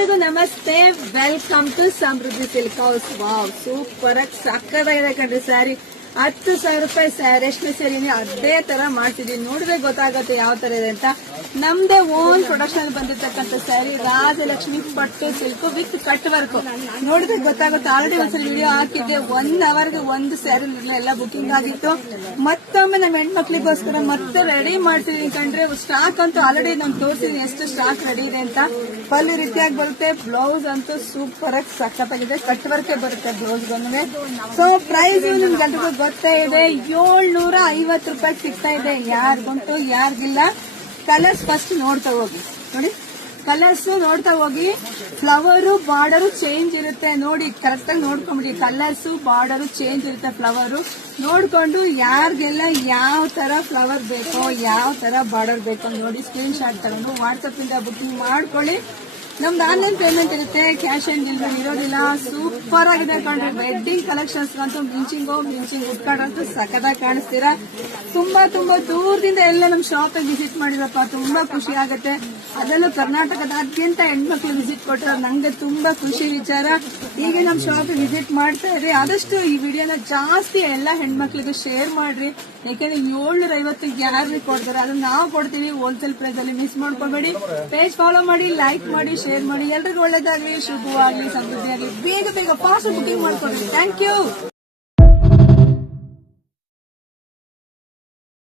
ಎಲ್ರಿಗೂ ನಮಸ್ತೆ. Welcome to Samruddhi silk house. Wow, super ಆಗಿ ಸಕ್ಕದಾಗಿದೆ ಕಣ್ರಿ ಸ್ಯಾರಿ. 10,000 ರೂಪಾಯಿ ರೇಷ್ಮೆ ಸ್ಯಾರಿನೇ ಅದೇ ತರ ಮಾಡ್ತಿದೀನಿ. ನೋಡಿದ್ರೆ ಗೊತ್ತಾಗುತ್ತೆ ಯಾವ ತರ ಇದೆ ಅಂತ. ನಮ್ದೇ ಓನ್ ಪ್ರೊಡಕ್ಷನ್ ಬಂದಿರ್ತಕ್ಕಂಥ ಸ್ಯಾರಿ ರಾಜಲಕ್ಷ್ಮಿ ಪಟ್ಟು ಸಿಲ್ಕ್ ವಿತ್ ಕಟ್ ವರ್ಕ್. ನೋಡಿದ್ರೆ ಗೊತ್ತಾಗುತ್ತೆ. ಆಲ್ರೆಡಿ ಒಂದ್ಸಲ ವಿಡಿಯೋ ಹಾಕಿದ್ದೆ. 1 ಅವರ್ಗೆ ಒಂದು ಸ್ಯಾರಿ ಎಲ್ಲ ಬುಕಿಂಗ್ ಆಗಿತ್ತು. ಮತ್ತೊಮ್ಮೆ ನಮ್ಮ ಹೆಣ್ಮಕ್ಳಿಗೋಸ್ಕರ ಮತ್ತೆ ರೆಡಿ ಮಾಡ್ತಿದೀನಿ ಕಂಡ್ರೆ. ಸ್ಟಾಕ್ ಅಂತೂ ಆಲ್ರೆಡಿ ನಾನು ತೋರಿಸಿದೀನಿ ಎಷ್ಟು ಸ್ಟಾಕ್ ರೆಡಿ ಇದೆ ಅಂತ. ಪಲ್ಲು ರೀತಿಯಾಗಿ ಬರುತ್ತೆ. ಬ್ಲೌಸ್ ಅಂತೂ ಸೂಪರ್ ಆಗಿ ಸಖತ್ತಾಗಿದೆ. ಕಟ್ ವರ್ಕ್ ಬರುತ್ತೆ ಬ್ಲೌಸ್ ಬಂದ್ರೆ. ಸೊ ಪ್ರೈಸ್ ನಿಮ್ಗೆಲ್ರಿಗೂ ಗೊತ್ತೇ ಇದೆ. 750 ರೂಪಾಯಿ ಸಿಗ್ತಾ ಇದೆ. ಯಾರಿಗುಂಟು ಯಾರಿಗಿಲ್ಲ. ಕಲರ್ಸ್ ಫಸ್ಟ್ ನೋಡ್ತಾ ಹೋಗಿ. ನೋಡಿ, ಕಲರ್ಸ್ ನೋಡ್ತಾ ಹೋಗಿ. ಫ್ಲವರು ಬಾರ್ಡರ್ ಚೇಂಜ್ ಇರುತ್ತೆ. ನೋಡಿ, ಕರೆಕ್ಟ್ ಆಗಿ ನೋಡ್ಕೊಂಡ್ಬಿಡಿ. ಕಲರ್ಸ್ ಬಾರ್ಡರ್ ಚೇಂಜ್ ಇರುತ್ತೆ. ಫ್ಲವರು ನೋಡ್ಕೊಂಡು ಯಾರಿಗೆಲ್ಲ ಯಾವ ತರ ಫ್ಲವರ್ ಬೇಕೋ, ಯಾವ ತರ ಬಾರ್ಡರ್ ಬೇಕೋ ನೋಡಿ ಸ್ಕ್ರೀನ್ ಶಾಟ್ ತಗೊಂಡು ವಾಟ್ಸ್ಆಪ್ ಇಂದ ಬುಕಿಂಗ್ ಮಾಡ್ಕೊಳ್ಳಿ. ನಮ್ದು ಆನ್ಲೈನ್ ಪೇಮೆಂಟ್ ಇರುತ್ತೆ. ಕ್ಯಾಶ್ ಆನ್ ಡೆಲಿವರಿ ಇರೋದಿಲ್ಲ. ಸೂಪರ್ ಆಗಿದೆ ಕಂಡ್ರೆ. ವೆಡ್ಡಿಂಗ್ ಕಲೆಕ್ಷನ್ಸ್ ಅಂತೂ ಮಿಂಚಿಂಗ್ ಉಟ್ಕಾಡಂತೂ ಸಖತ್ತಾಗಿ ಕಾಣಿಸ್ತೀರಾ. ತುಂಬಾ ದೂರದಿಂದ ಎಲ್ಲ ನಮ್ಮ ಶಾಪ್ ವಿಸಿಟ್ ಮಾಡಿರಪ್ಪ. ತುಂಬಾ ಖುಷಿ ಆಗುತ್ತೆ. ಅದರಲ್ಲೂ ಕರ್ನಾಟಕದಾದ್ಯಂತ ಹೆಣ್ಮಕ್ಳು ವಿಸಿಟ್ ಕೊಟ್ಟರೆ ನಂಗೆ ತುಂಬಾ ಖುಷಿ ವಿಚಾರ. ಹೀಗೆ ನಮ್ಮ ಶಾಪ್ ವಿಸಿಟ್ ಮಾಡ್ತಾ ಇರಿ. ಆದಷ್ಟು ಈ ವಿಡಿಯೋನ ಜಾಸ್ತಿ ಎಲ್ಲ ಹೆಣ್ಮಕ್ಳಿಗೆ ಶೇರ್ ಮಾಡ್ರಿ. ಯಾಕಂದ್ರೆ 750 ಯಾರು ಕೊಡ್ತಾರೆ, ಅದನ್ನ ನಾವು ಕೊಡ್ತೀವಿ ಹೋಲ್ಸೇಲ್ ಪ್ರೈಸ್ ಅಲ್ಲಿ. ಮಿಸ್ ಮಾಡ್ಕೊಬೇಡಿ. ಪೇಜ್ ಫಾಲೋ ಮಾಡಿ, ಲೈಕ್ ಮಾಡಿ, ಶೇರ್ ಮಾಡಿ. ಎಲ್ರಿಗೂ ಒಳ್ಳೇದಾಗ್ಲಿ, ಶುಭವಾಗ್ಲಿ, ಸಮೃದ್ಧಿ ಆಗ್ಲಿ. ಬೇಗ ಫಾಸ್ಟ್ ಬುಕಿಂಗ್ ಮಾಡ್ಕೊಡ್ರಿ. Thank you.